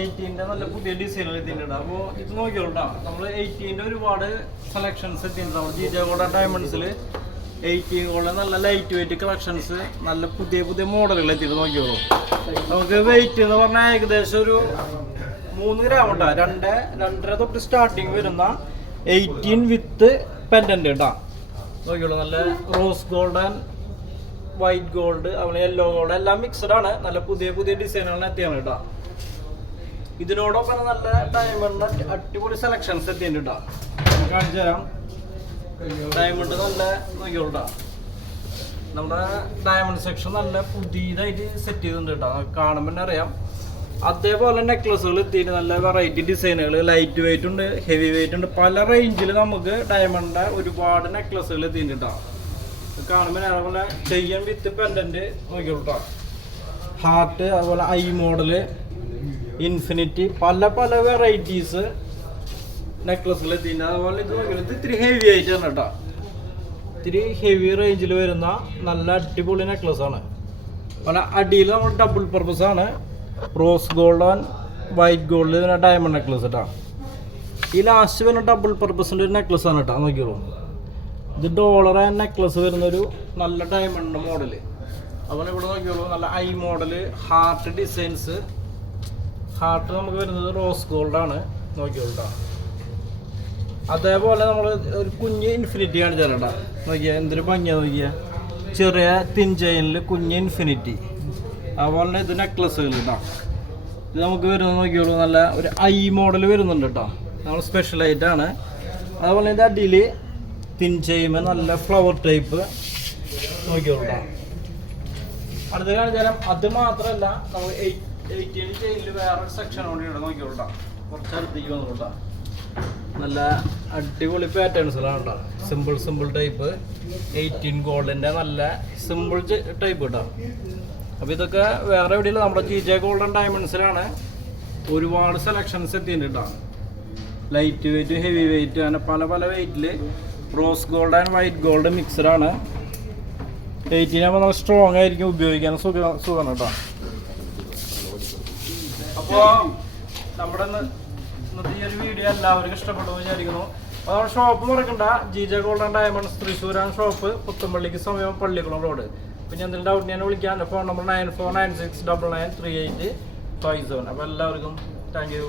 എയ്റ്റീൻ്റെ നല്ല പുതിയ ഡിസൈനുകൾ എത്തിയിട്ടുണ്ട്. അപ്പോൾ ഇത് നോക്കിയോളൂ, നമ്മൾ 18 ഒരുപാട് സെലക്ഷൻസ് എത്തിയിട്ടുണ്ട്. നമ്മൾ ജിജോഗോഡ ഡയമണ്ട്സിൽ 18 കൊണ്ട് നല്ല ലൈറ്റ് വെയിറ്റ് കളക്ഷൻസ്, നല്ല പുതിയ പുതിയ മോഡലുകൾ എത്തിയിട്ട് നോക്കിയോളൂ. നമുക്ക് വെയിറ്റ് എന്ന് പറഞ്ഞാൽ ഏകദേശം ഒരു 3 ഗ്രാം ഉണ്ടാ, 2.5 തൊട്ട് സ്റ്റാർട്ടിങ് വരുന്ന 18 വിത്ത് പെൻഡന്റ് കേട്ടോ. നോക്കിയോളൂ, നല്ല rose gold and white gold, അതുപോലെ യെല്ലോ ഗോൾഡ് എല്ലാം മിക്സഡ് ആണ്. നല്ല പുതിയ പുതിയ ഡിസൈനുകൾ എത്തിയാണ് കേട്ടോ. ഇതിനോടൊപ്പം നല്ല ഡയമണ്ട് അടിപൊളി സെലക്ഷൻസ് എത്തിയിട്ടുണ്ട് കേട്ടോ. കാണിച്ചു തരാം. ഡയമണ്ട് നല്ല നോക്കിയോളൂ, നമ്മുടെ ഡയമണ്ട് സെക്ഷൻ നല്ല പുതിയതായിട്ട് സെറ്റ് ചെയ്തിട്ടുണ്ട് കേട്ടോ. കാണുമ്പോൾ തന്നെ അറിയാം. അതേപോലെ നെക്ലസുകൾ എത്തിയിട്ട് നല്ല വെറൈറ്റി ഡിസൈനുകൾ, ലൈറ്റ് വെയിറ്റ് ഉണ്ട്, ഹെവി വെയിറ്റ് ഉണ്ട്, പല റേഞ്ചിൽ നമുക്ക് ഡയമണ്ടിൻ്റെ ഒരുപാട് നെക്ലസുകൾ എത്തിയിട്ടുണ്ട് കേട്ടോ. കാണുമ്പോൾ അതുപോലെ ചെയിൻ വിത്ത് പെൻഡന്റ് നോക്കിയോളൂ കേട്ടോ. ഹാർട്ട്, അതുപോലെ ഐ മോഡല്, ഇൻഫിനിറ്റി, പല പല വെറൈറ്റീസ് നെക്ലസുകൾ എത്തിയിട്ടുണ്ട്. അതുപോലെ ഇത് നോക്കിയാൽ ഇത് ഇത്തിരി ഹെവി ആയിട്ടാണ് കേട്ടോ. ഇത്തിരി ഹെവി റേഞ്ചിൽ വരുന്ന നല്ല അടിപൊളി നെക്ലസ് ആണ്. അതുപോലെ അടിയിൽ നമ്മൾ ഡബിൾ പർപ്പസ് ആണ്, rose gold and white gold വരുന്ന ഡയമണ്ട് നെക്ലസ് കേട്ടോ. ഈ ലാസ്റ്റ് വരുന്ന ഡബിൾ പർപ്പസിൻ്റെ ഒരു നെക്ലസ് ആണ് കേട്ടോ. നോക്കിയോളൂ, ഇത് ഡോളർ ആൻഡ് നെക്ലസ് വരുന്നൊരു നല്ല ഡയമണ്ട് മോഡല്. അതുപോലെ ഇവിടെ നോക്കിയോളൂ, നല്ല I model, heart designs. Heart നമുക്ക് വരുന്നത് റോസ് ഗോൾഡാണ്. നോക്കിയോളൂ, അതേപോലെ നമ്മൾ ഒരു കുഞ്ഞ് ഇൻഫിനിറ്റി കാണിച്ചാലോ. നോക്കിയാൽ എന്തൊരു ഭംഗിയാണ്. നോക്കിയാൽ ചെറിയ തിൻ ചെയിനിൽ കുഞ്ഞ് ഇൻഫിനിറ്റി. അതുപോലെ ഇത് നെക്ലസ്സുകൾ കേട്ടോ. ഇത് നമുക്ക് വരുന്നത് നോക്കിയോളൂ, നല്ല ഒരു ഐ മോഡൽ വരുന്നുണ്ട് കേട്ടോ. നമ്മൾ സ്പെഷ്യലായിട്ടാണ്. അതുപോലെ ഇതിൻ്റെ അടിയിൽ തിൻ ചെയിൻ നല്ല ഫ്ലവർ ടൈപ്പ് നോക്കിയോളൂ. അടുത്ത് കാണിച്ചാലും അത് മാത്രമല്ല, നമ്മൾ 18 ചെയിനിൽ വേറൊരു സെക്ഷൻ കൂടി നോക്കിയോളൂ. കുറച്ച് അടുത്തേക്ക് വന്നോട്ടാ. നല്ല അടിപൊളി പാറ്റേൺസിലാണ് കേട്ടോ. സിമ്പിൾ ടൈപ്പ് 18 ഗോൾഡിൻ്റെ നല്ല സിമ്പിൾ ടൈപ്പ് കേട്ടോ. അപ്പോൾ ഇതൊക്കെ വേറെ എവിടെയില്ല, നമ്മുടെ ജിജെ ഗോൾഡൻ ഡയമണ്ട്സിലാണ് ഒരുപാട് സെലക്ഷൻസ് എത്തിയിട്ടുണ്ട് കേട്ടോ. ലൈറ്റ് വെയിറ്റ്, ഹെവി വെയിറ്റ്, അങ്ങനെ പല പല വെയിറ്റിൽ rose gold and white gold മിക്സഡാണ്. 18 ആകുമ്പോൾ നല്ല സ്ട്രോങ് ആയിരിക്കും, ഉപയോഗിക്കാൻ സുഖമാണ് കേട്ടോ. അപ്പോൾ നമ്മുടെ ഇന്നത്തെ ഈ ഒരു വീഡിയോ എല്ലാവർക്കും ഇഷ്ടപ്പെട്ടു വിചാരിക്കുന്നു. അപ്പോൾ നമ്മുടെ ഷോപ്പ് മറക്കണ്ട, ജിജെ ഗോൾഡൻ ഡയമണ്ട്സ് തൃശ്ശൂരാണ് ഷോപ്പ്, പുത്തമ്പള്ളിക്ക് സമയം പള്ളിക്കുളം റോഡ്. പിന്നെ എന്തെങ്കിലും ഡൗട്ട് ഞാൻ വിളിക്കാൻ. Phone number 9496993857. അപ്പോൾ എല്ലാവർക്കും താങ്ക് യു.